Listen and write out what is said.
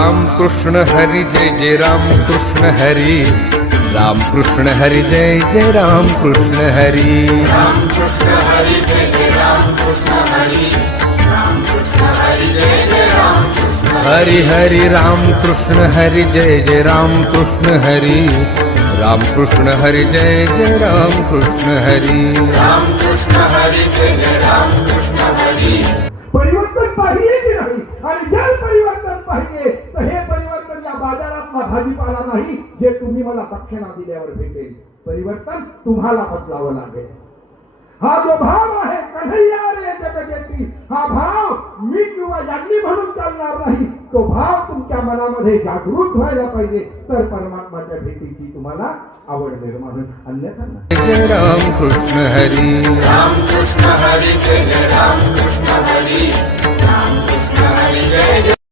राम कृष्ण हरी जय जय राम कृष्ण हरी, राम कृष्ण हरी जय जय राम कृष्ण हरी, राम कृष्ण हरी जय जय राम कृष्ण हरी, राम कृष्ण हरी जय जय राम कृष्ण हरि हरि राम कृष्ण हरि जय जय राम कृष्ण हरि, राम कृष्ण हरि जय जय राम कृष्ण हरि, राम कृष्ण हरी जय जय राम कृष्ण हरी. परिवर्तन पाहिजे की नाही, आणि जर परिवर्तन पाहिजे तर हे परिवर्तन या बाजारातला भाजीपाला नाही जे तुम्ही मला दक्षिणा दिल्यावर भेटेल. परिवर्तन तुम्हाला बदलावं लागेल. हा जो भाव आहे कन्हैया रे जगजेती, हा भाव मी किंवा यांनी म्हणून चालणार नाही. तो भाव तुमच्या मनामध्ये जागृत व्हायला पाहिजे, तर परमात्माच्या भेटीची तुम्हाला आवड निर्माण होईल. अन्यथा नाही. जय राम कृष्ण हरी, राम कृष्ण हरी जय जय राम कृष्ण हरी, राम कृष्ण हरी